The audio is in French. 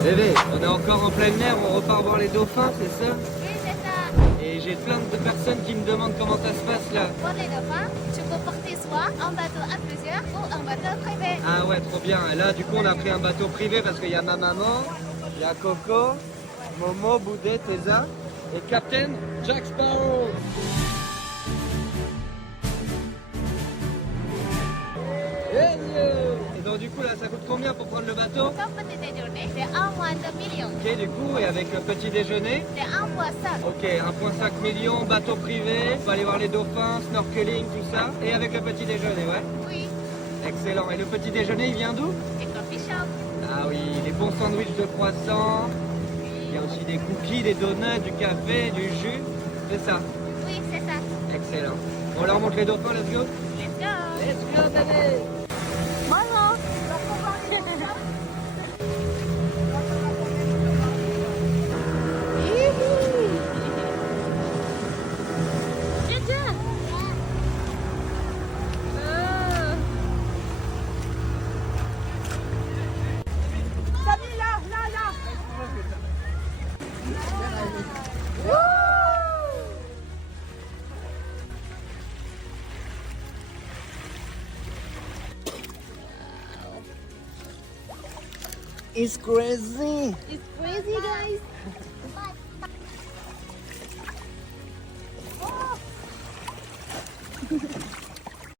Bébé, on est encore en pleine mer, on repart voir les dauphins, c'est ça? Oui, c'est ça. Et j'ai plein de personnes qui me demandent comment ça se passe là. Pour les dauphins, tu peux porter soit un bateau à plusieurs ou un bateau privé. Ah ouais, trop bien. Et là, du coup, on a pris un bateau privé parce qu'il y a ma maman, il y a Coco, Momo, Boudet, Teza et Captain Jack Sparrow. Et donc du coup là ça coûte combien pour prendre le bateau? Comme petit déjeuner, c'est 1,2 million. Ok, du coup, et avec le petit déjeuner? C'est 1,5. Ok, 1,5 million, bateau privé, on va aller voir les dauphins, snorkeling, tout ça. Et avec le petit déjeuner, ouais? Oui, Excellent. Et le petit déjeuner, il vient d'où? c'est coffee shop. Ah oui, les bons sandwichs de croissant. Il y a aussi des cookies, des donuts, du café, du jus. C'est ça. Oui, c'est ça. Excellent. On leur montre les dauphins, let's go? Let's go. Let's go, bébé! Bonjour. It's crazy! It's crazy, guys.